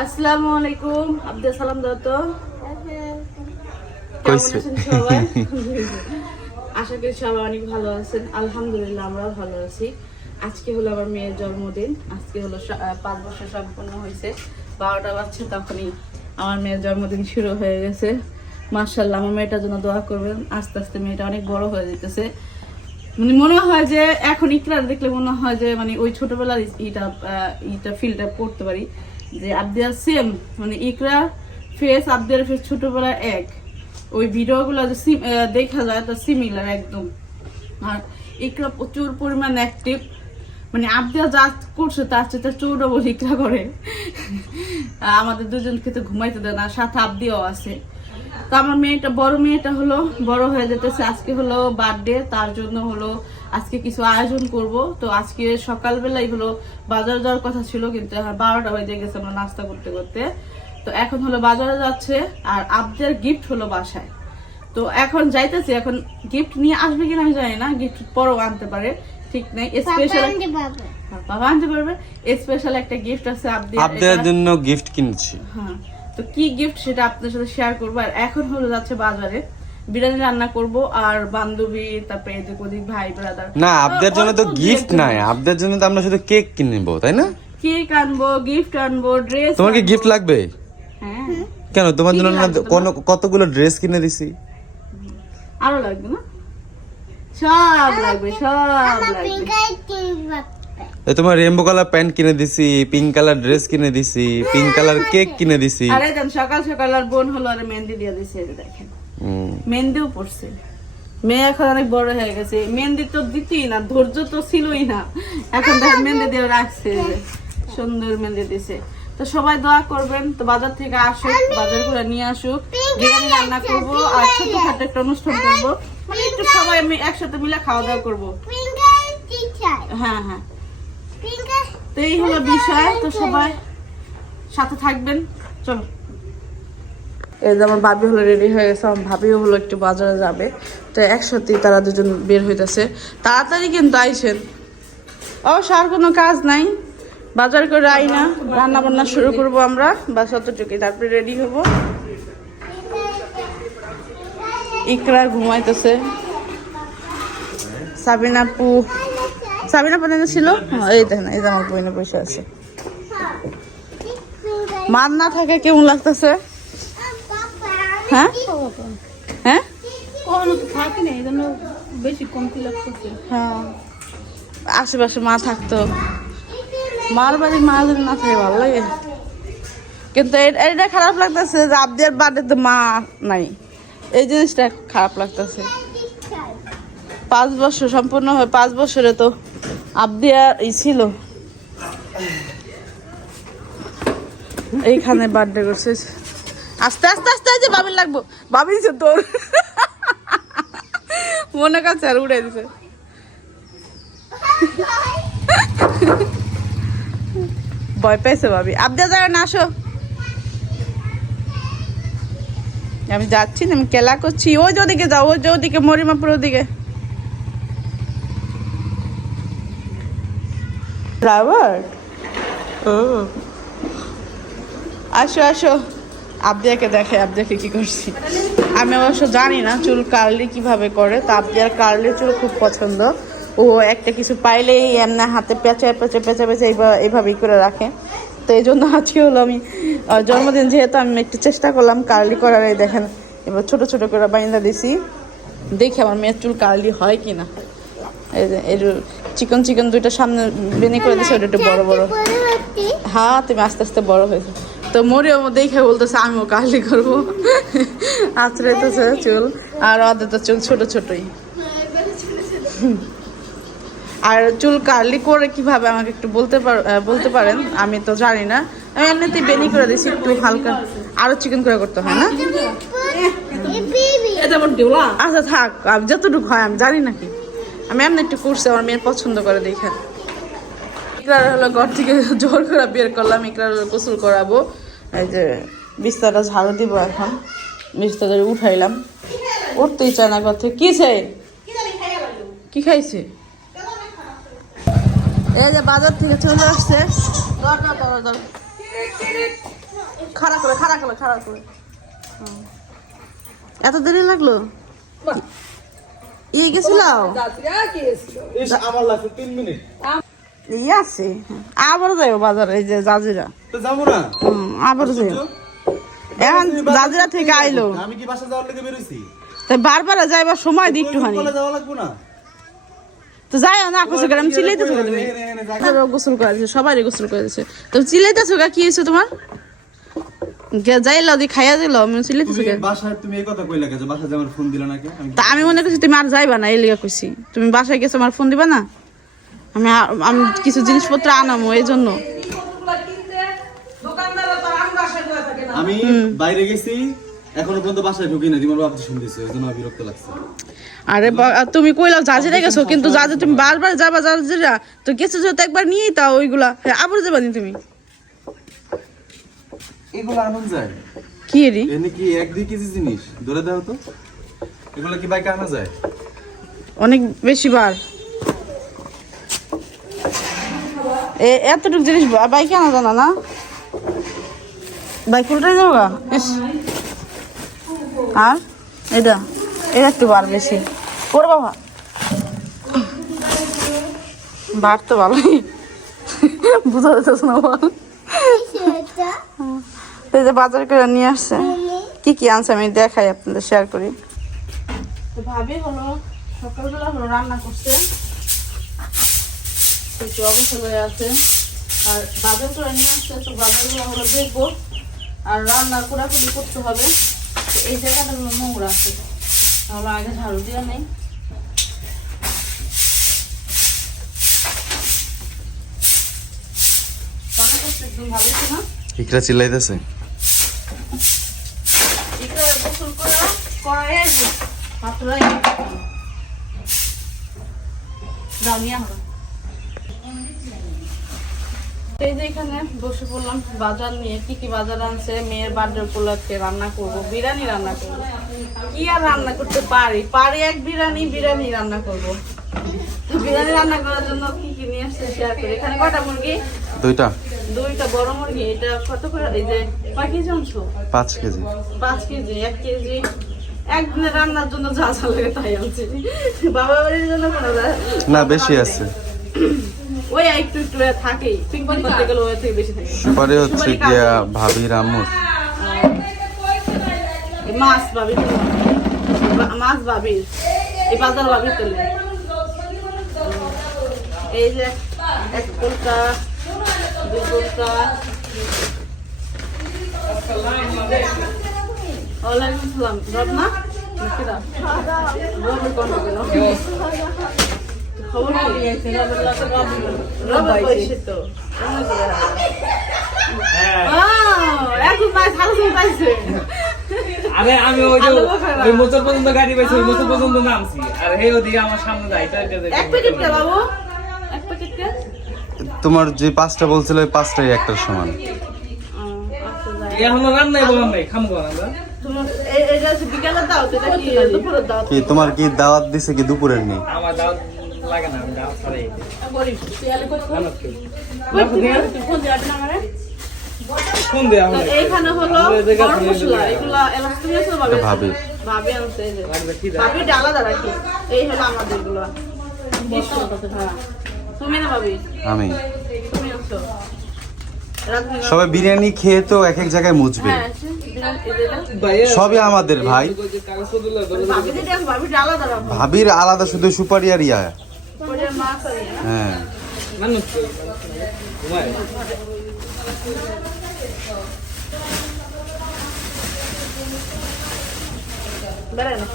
আসসালামু আলাইকুম আব্দুল সালাম দাও তো। কেমন কইছে। আশা করি সবাই অনেক ভালো আছেন। আলহামদুলিল্লাহ আমরাও ভালো আছি। আজকে হলো আমার মেয়ের জন্মদিন। আজকে হলো পাঁচ বছর সম্পূর্ণ হয়েছে। বারোটা বাজছে তখনই আমার মেয়ের জন্মদিন শুরু হয়ে গেছে। মার্শাল্লাহ আমার মেয়েটার জন্য দোয়া করবেন। আস্তে আস্তে মেয়েটা অনেক বড় হয়ে যেতেছে। মানে মনে হয় যে এখন ইকরার দেখলে মনে হয় যে মানে ওই ছোটবেলার ইটা ইটা ফিলটা করতে পারি। যে আবদিয়ার সেম মানে ইকরা, ফেস, আবদিয়ার ফেস ছোটবেলার এক। ওই ভিডিওগুলো যে দেখা যায়, তা সিমিলার একদম। আর ইকরা প্রচুর পরিমাণ অ্যাক্টিভ মানে আবদিয়া যা করছে, তার চেয়ে তার চৌডা বলে ইকরা করে। আমাদের দুজনকে তো ঘুমাইতে দেয় না, সাথে আবদিয়াও আছে। তো আমার মেয়েটা, বড় মেয়েটা হলো, বড় হয়ে যেতেছে, আজকে হলো বার্থডে তার জন্য হলো আজকে কিছু আয়োজন করব। তো আজকে সকালবেলাই হলো বাজারে যাওয়ার কথা ছিল কিন্তু এখন বারোটা বাজে গেছে আমরা নাস্তা করতে করতে। তো এখন হলো বাজারে যাচ্ছে আর আবদের গিফট হলো বাসায়। তো এখন যাইতেছি এখন গিফট নিয়ে আসবে কিনা আমি জানি না গিফট পরেও আনতে পারে ঠিক নেই। স্পেশাল বাবা আনতে পারবে। স্পেশাল একটা গিফট আছে আবদের আপনাদের জন্য গিফট কিনেছি। হ্যাঁ। তো কি গিফট সেটা আপনার সাথে শেয়ার করব। আর এখন হলো যাচ্ছে বাজারে। বিরিয়ানি রান্না করব আর বান্ধবী তারপরে এদিক ওদিক ভাই ব্রাদার না আপনাদের জন্য তো গিফট নাই। আপনাদের জন্য তো আমরা শুধু কেক কিনবো তাই না? কেক আনব গিফট আনব ড্রেস তোমার কি গিফট লাগবে? হ্যাঁ। কেন? তোমার জন্য কোন- কতগুলো ড্রেস কিনে দিছি? আরও লাগবে না? সব লাগবে সব লাগবে। তোমার রেনবো কালার প্যান্ট কিনে দিছি পিঙ্ক কালার ড্রেস কিনে দিছি পিঙ্ক কালার কেক কিনে দিছি। আরে দেন সকাল সকাল আর বোন হলো আর মেহেন্দি দিয়ে দিছে দেখেন। মেহেন্দিও পড়ছে মেয়ে এখন অনেক বড় হয়ে গেছে। মেহেন্দি তো দিতেই না, ধৈর্য তো ছিলই না। এখন দেখেন মেহেন্দি দিয়ে রাখছে। সুন্দর মেহেন্দি দিছে। তো সবাই দোয়া করবেন, তো বাজার থেকে আসুক, বাজার করে নিয়ে আসুক। বিরিয়ানি রান্না করব আর ছোটখাটো একটা অনুষ্ঠান করব। মানে একটু সবাই আমি একসাথে মিলে খাওয়া দাওয়া করব। হ্যাঁ হ্যাঁ। তো এই হলো বিষয়, তো সবাই সাথে থাকবেন। চলো। এই যে আমার ভাবি হলো রেডি হয়ে গেছে আমার ভাবিও হলো একটু বাজারে যাবে। তো একসাথেই তারা দুজন বের হইতেছে। তাড়াতাড়ি কিন্তু আইসেন। অবশ্য আর কোনো কাজ নাই। বাজার করে আই না। রান্না বান্না শুরু করব আমরা। বাস অতটুকুই। তারপরে রেডি হব। ইকরা ঘুমাইতেছে। সাবিনা পু সাবিনা পানি ছিল? হ্যাঁ, এই দেখেন এই যে আমার বইনে বসে আছে। মান না থাকে কেমন লাগতেছে? হ্যাঁ? হ্যাঁ? হ্যাঁ। আশেপাশে মা থাকতো। মার বাড়ি মা যদি না থাকে, ভালো লাগে। কিন্তু এটা খারাপ লাগতেছে যে আবদিয়ার বার্থডে মা নাই। এই জিনিসটা খারাপ লাগতেছে। পাঁচ বছর সম্পূর্ণ হয় পাঁচ বছরে তো আবদিয়ার ই ছিল। এইখানে বার্থডে করছে। আস্তে আস্তে আস্তে আস্তে বাবির লাগবো। বাবির যে তোর। মনে কাছে আর উড়ে দিছে। ভয় পেয়েছে ভাবি আবদা, যারা না আসো। আমি যাচ্ছি না, আমি কেলা করছি। ওই যে ওদিকে যাও ওই যে ওদিকে মরিমাপুর ওদিকে। ড্রাইভার ও। আসো আসো। আবদিয়াকে দেখে আবদিয়াকে কি করছি? আমি অবশ্য জানি না চুল কার্লি কীভাবে করে তো আবদিয়ার কার্লি চুল খুব পছন্দ। ও একটা কিছু পাইলেই এমনি হাতে পেঁচে পেঁচে পেঁচে পেঁচে এইভাবে এইভাবেই করে রাখে। তো এই জন্য আজকে হলো আমি জন্মদিন যেহেতু আমি একটু চেষ্টা করলাম কার্লি করার এই দেখেন এবার ছোট ছোট করে বাইন্দা দিছি। দেখি আমার মেয়ের চুল কার্লি হয় কি না এই এর চিকন চিকন দুইটা সামনে বেনি করে দিছে ওটা একটু বড় বড়। হ্যাঁ তুমি আস্তে আস্তে বড় হয়েছে। তো মরিও দেখে বলতেছে আমিও কালি করব। আঁচড়াইতেছে চুল। আর ওদের তো চুল ছোট ছোটই। আর চুল কার্লি করে কীভাবে আমাকে একটু বলতে বলতে পারেন? আমি তো জানি না। আমি এমনিতেই বেনি করে দিছি একটু হালকা। আরও চিকেন করে করতে হয় না? আচ্ছা থাক আমি যতটুকু হয় আমি জানি নাকি। আমি এমনি একটু করছি আমার মেয়ের পছন্দ করে দেখে। ইকরার হলো ঘর থেকে জোর করে বের করলাম ইকরার হলো গোসল করাবো। এই যে বিস্তারটা ঝাড়ু দিব এখন। বিস্তারটা উঠাইলাম। উঠতেই চায় না থেকে কি চাই কি খাইছে? এই যে বাজার থেকে চলে আসছে। খাড়া করে খাড়া করে খাড়া করে। এত দেরি লাগল? ইয়ে গেছিল আমার লাগছে তিন মিনিট। ইয়ে আছে। আবার যাইব বাজারে এই যে জাজিরা। যাব না? আবার যাইব এখন জাজিরা থেকে আইলো। আমি কি বাসা যাওয়ার লেগে বেরোইছি? তাই বারবার যাইবার সময় দিই একটুখানি। যাওয়া লাগবো না? তো যাই না কোসে গ্রাম চিলাইতেছো গা তুমি? গোসল করে দিছে সবারই গোসল করে দিছে তো চিলাইতেছো গা কি হয়েছে তোমার? গে যাই লদি খাইয়া দিল আমি চিলাইতেছো তুমি বাসায় তুমি এই কথা কইলা গেছো বাসায় যাবার ফোন দিলা নাকি? তা আমি মনে করছি তুমি আর যাইবা না এই লিগা কইছি। তুমি বাসায় গেছো আমার ফোন দিবা না? আমি আমি কিছু জিনিসপত্র আনামো এই জন্য। আমি বাইরে গেছি এখনও পর্যন্ত বাসায় ঢুকি না তোমার বাবা শুনতেছে এই জন্য বিরক্ত লাগছে। আরে তুমি কইলাও জাজিরা গেছো কিন্তু জাজে তুমি বারবার যাবা জাজিরা তো গেছো যেহেতু একবার নিয়েই তাও ওইগুলা হ্যাঁ, আবার যাবা নি তুমি? এগুলো আনন্দ যায়? কি রে? এনে কি এক দুই কেজি জিনিস? ধরে দাও তো। এগুলো কি বাইকে আনা যায়? অনেক বেশি বার। এতটুকু জিনিস বাইকে আনা জানা না? বাইক উল্টে যাব গা? ইস। আর? এটা। এটা একটু বার বেশি। ওর বাবা। বার তো ভালোই। বুঝা যাচ্ছে না বল। এই যে বাজার করে নিয়ে আসছে। কি কি আনছে আমি দেখাই আপনাদের শেয়ার করি। তো ভাবি হলো সকালবেলা হলো রান্না করছে। একটু অবসর হয়ে আছে। আর বাজার করে নিয়ে আসছে তো বাজারগুলো হলো দেখব। আর রান্না কোড়াকুড়ি করতে হবে। তো এই জায়গাটা নোংরা আছে। আমরা আগে ঝাড়ু দেওয়া নেই। একদম ভালো ছিল ইকরা চিল্লাইতেছে। এটা গোসল করে কড়াই আসবে। মাত্র দাও নিয়ে। এই যে এখানে বসে পড়লাম বাজার নিয়ে। কি কি বাজার আনছে? মেয়ের বার্থডে উপলক্ষে রান্না করব। বিরিয়ানি রান্না করব। কি আর রান্না করতে পারি? পারি এক বিরিয়ানি বিরিয়ানি রান্না করব। বিরিয়ানি রান্না করার জন্য কি কি নিয়ে আসছে শেয়ার করি? এখানে কয়টা মুরগি? দুইটা। দুইটা বড় মুরগি। এটা কত করে? এই যে কয় কেজি আনছো? পাঁচ কেজি। পাঁচ কেজি এক কেজি। একদিনে রান্নার জন্য যা যা লাগে তাই আনছি। বাবা বাড়ির জন্য কোনো না বেশি আছে। ওই একটু একটু থাকেই। পিকনিক করতে গেলে ওই থেকে বেশি থাকে। পরে হচ্ছে গিয়া আম্মুর এই মাছ ভাবির বা- মাছ ভাবির। এই বাজার ভাবির তেলে এই যে এক কলকা দুই কলকা ওয়ালাইকুম সালাম রব না নাকি রব? রবের কোন আরে আমি ওই যে আলু বোখারা। ওই মোচর পর্যন্ত গাড়ি পাইছি ওই মোচর পর্যন্ত নামছি। আর হে ওদিকে আমার সামনে যাই এক প্যাকেট কে বাবু? এক প্যাকেট কে? তোমার যে পাঁচটা বলছিল ওই পাঁচটাই একটার সমান। আচ্ছা তোমার কি তোমার দাওয়াত দিছে কি দুপুরের নেই? আমার দাওয়াত লাগে না এইখানে হলো গরম মশলা এগুলা ভাবি ভাবি। কি এই হলো আমাদেরগুলো তুমি না ভাবি? আমি। তুমি আনছো? সবাই বিরিয়ানি খেয়ে তো এক এক জায়গায় মুছবে। হ্যাঁ সবই আমাদের ভাই। ভাবির আলাদা শুধু সুপারি আর ইয়া হ্যাঁ। মানুষ ঘুমায় বেড়ায় না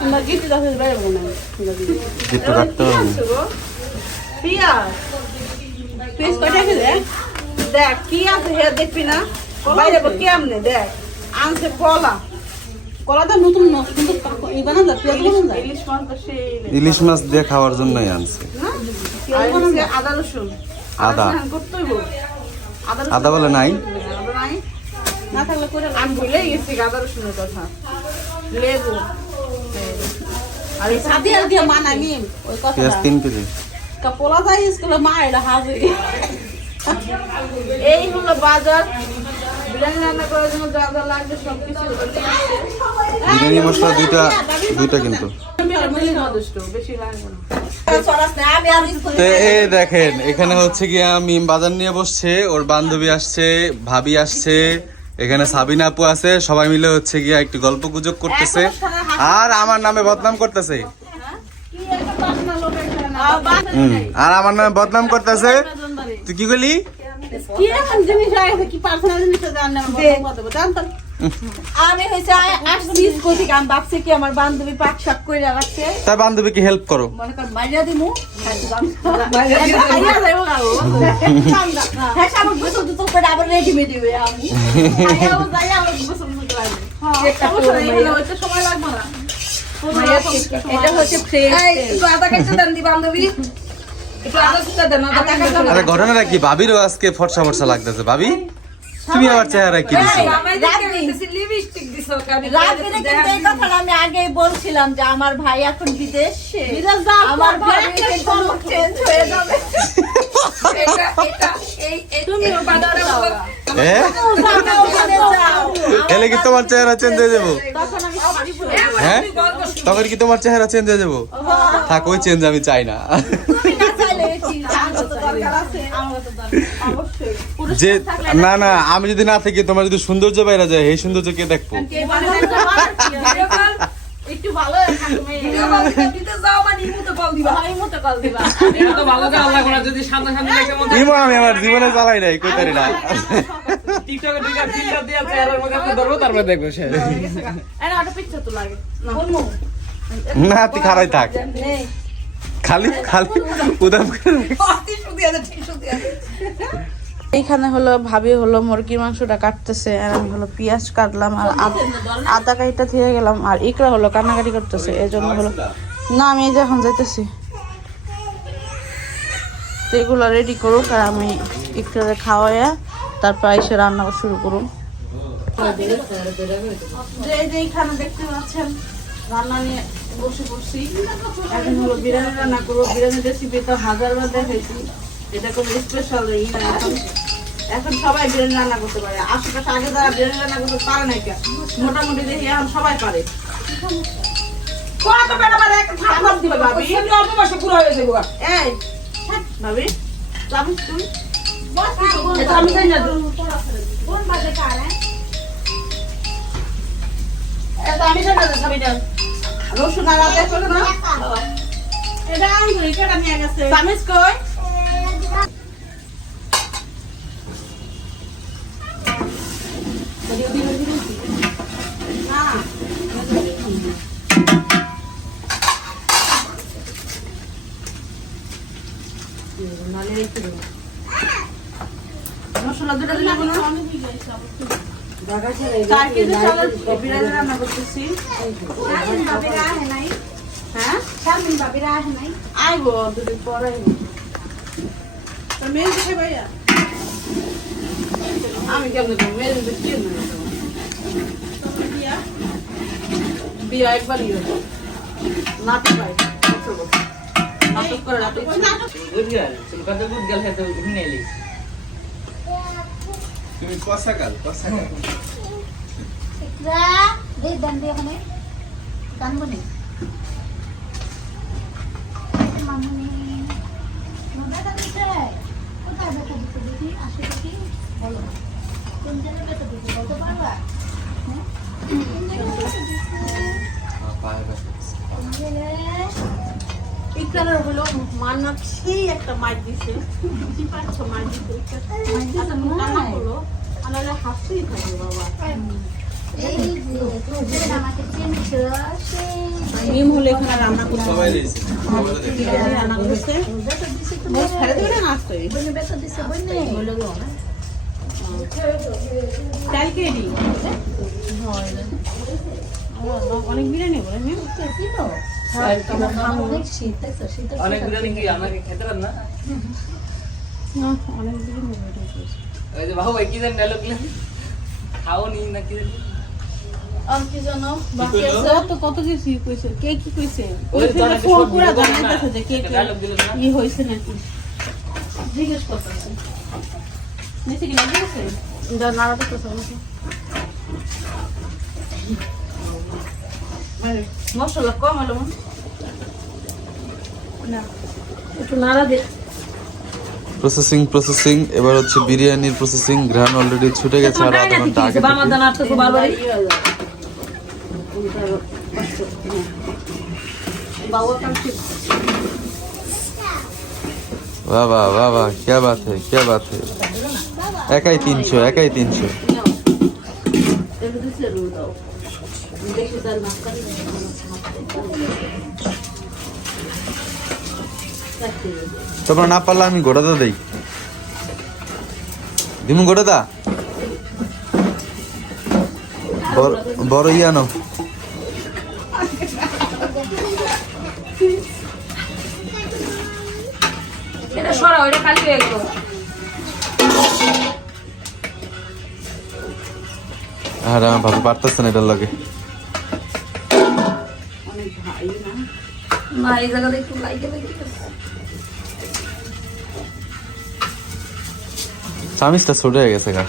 আমরা গিফট দাসের বেড়াবো না একটু রাখতে হবে। না। পিয়াজ খেলে দেখ কি আছে হে দেখবি না? বাইরে কেমনে? দেখ আনছে কলা। ইলিশ মাছ তো ইলিশ মাছ। দিয়ে খাওয়ার জন্যই আনছে। আদা রসুন। আদা। বলে নাই? না থাকলে করে আমি ভুলে গেছি আদা রসুনের কথা। লেবু। আর এই আর দিয়ে মান আমি ওই পেঁয়াজ তিন কেজি। কা পোলা যায় স্কুলে মা এটা এই হলো বাজার। বিরিয়ানি মশলা দুইটা দুইটা কিন্তু। দেখেন এখানে হচ্ছে গিয়ে আমি বাজার নিয়ে বসছে ওর বান্ধবী আসছে ভাবি আসছে এখানে সাবিনা আপু আছে সবাই মিলে হচ্ছে গিয়ে একটু গল্প গুজব করতেছে। আর আমার নামে বদনাম করতেছে। আর আমার নামে বদনাম করতেছে। তুই কি করলি? কি এমন জিনিস আছে কি পার্সোনাল জিনিস জানেন না জানতাম। আমি হয়েছে আসছি থেকে আমি ভাবছি কি আমার বান্ধবী পাক শাক করে রাখছে। তার বান্ধবীকে হেল্প করো। মনে কর মারিয়া দিমু। খাইয়া যাইবো হ্যাঁ আমার গোসল টুসল করে আবার হয়ে আমি গোসল করতে লাগবে। একটা এখানে হইতে সময় লাগবে না। এটা হচ্ছে ফ্রেশ আদা কাটতে দেন দি বান্ধবী। আরে ঘটনাটা কি? ভাবিরও আজকে ফর্সা ফর্সা লাগতেছে। ভাবি তুমি আবার চেহারা কি দিছো? আমি আগেই বলছিলাম যে আমার ভাই এখন বিদেশে। আমার ভাই কিন্তু চেঞ্জ হয়ে যাবে। এটা এটা এই এই তুমিও বাজার হ্যাঁ এলে কি তোমার চেহারা চেঞ্জ হয়ে যাব? তখন আমি শাড়ি পরে হ্যাঁ? তখন কি তোমার চেহারা চেঞ্জ হয়ে যাব? থাক ওই চেঞ্জ আমি চাই না তুমি না চাইলে এই চিজ আমার তো দরকার আছে যে না না আমি যদি না থাকি তোমার যদি সৌন্দর্য বাইরে যায় এই সৌন্দর্য কে দেখব হয়? আমি আমার জীবনে চালাই নাই কই তারি না। টিকটকে দুইটা ফিল্টার দিয়ে চেহারার মধ্যে আপনি ধরবো তারপর দেখব সে। এই না, ওটা picture তো লাগে। না। না তুই খারাই থাক। খালি খালি উদাম করে এইখানে হলো ভাবি হলো মুরগির মাংসটা কাটতেছে, আর আমি হলো পেঁয়াজ কাটলাম, আর আদ- কাইটা থেকে গেলাম, আর ইকরা হলো কান্নাকাটি করতেছে এই জন্য হলো না, আমি এই যে এখন যাইতেছি। এগুলো রেডি করুক, আর আমি ইকরারে খাওয়াইয়া তারপর এসে রান্না শুরু করুন দেখতে পাচ্ছেন, রান্না নিয়ে বসে পড়ছি। এখন হলো বিরিয়ানি রান্না করব। বিরিয়ানি রেসিপি তো হাজার বার দেখাইছি। এটা কোনো স্পেশাল ই না এখন এখন সবাই বিরিয়ানি রান্না করতে পারে। আশেপাশে আগে যারা বিরিয়ানি রান্না করতে পারে না কেন? মোটামুটি দেখি এখন সবাই পারে। এখন দিবে ভাবি এই ভাবি। যাবি তুই? এটা আমি জানি না। এটা আমি জানি না ভাবি না রসুন আর আদা করে না এটা আঙ্গুরি কেটে নিয়ে গেছে। তামিজ কই? মশলা দুটো দিলে কোনো চার কেজি চালের বিরিয়ানি রান্না করতেছি। হ্যাঁ? আইবো দুদিন পর আইবো তো মেয়ে দেখে ভাইয়া? আমি কেমন বিয়া? একবার নাটক নাটক করে নাটক চুলকাতে বুঝগেল হেতে ঘুমিয়ে এলিস তুমি কসাকাল দেখ দেন দিয়ে ওখানে কানমনি মামনি ব্যথা দিচ্ছে কোথায় ব্যথা দিচ্ছে দেখি আসে দেখি বলো। কোন জায়গায় ব্যথা দিচ্ছে বলতে পারবা? হ্যাঁ? কোন জায়গায় ব্যথা দিচ্ছে? কোন জায়গায়? ইকরার হলো মান্নাত সেই একটা মাইর দিছে। বুঝি পাচ্ছ মাইর দিছে আচ্ছা? হলো। হাসতেই থাকে বাবা অনেক বিরিয়ানি বলে মিম অনেক বিরিয়ানি আমাকে খেতে পার না? অনেক বিরিয়ানি ওই যে বাবু কি জানি ডায়লগ খাও নি না কি জানি। আর কি জানো? বাকি আছে। কত কত কিছু কইছে? কে কি কইছে? ওই তো ফোন সব করে ভিডিও করে না। জানাইতেছে যে কে কে dialogue দিল না। ই হইছে নাকি জিজ্ঞেস করতেছে। নিচে কি লাগিয়ে গেছে যা নাড়াতে তো সমস্যা মানে মশলা কম হলো না একটু নাড়া দে। প্রসেসিং প্রসেসিং এবার হচ্ছে বিরিয়ানির প্রসেসিং গ্রাম অলরেডি ছুটে গেছে আর আধা ঘণ্টা আগে বাবা বাবা কে বাত হে কে বাত হে। একাই তিনশো একাই তিনশো। দেখি তোমরা না পারলে আমি গোটাতে দেই। দিমু গোটাদা বড় বড় ইয়ানো এটা সরা ওইটা খালি হয়ে গেল। আর আমার ভাবি পারতেছে না এটার লাগে। না এই জায়গাতে একটু চামিচটা ছোট হয়ে গেছে গা।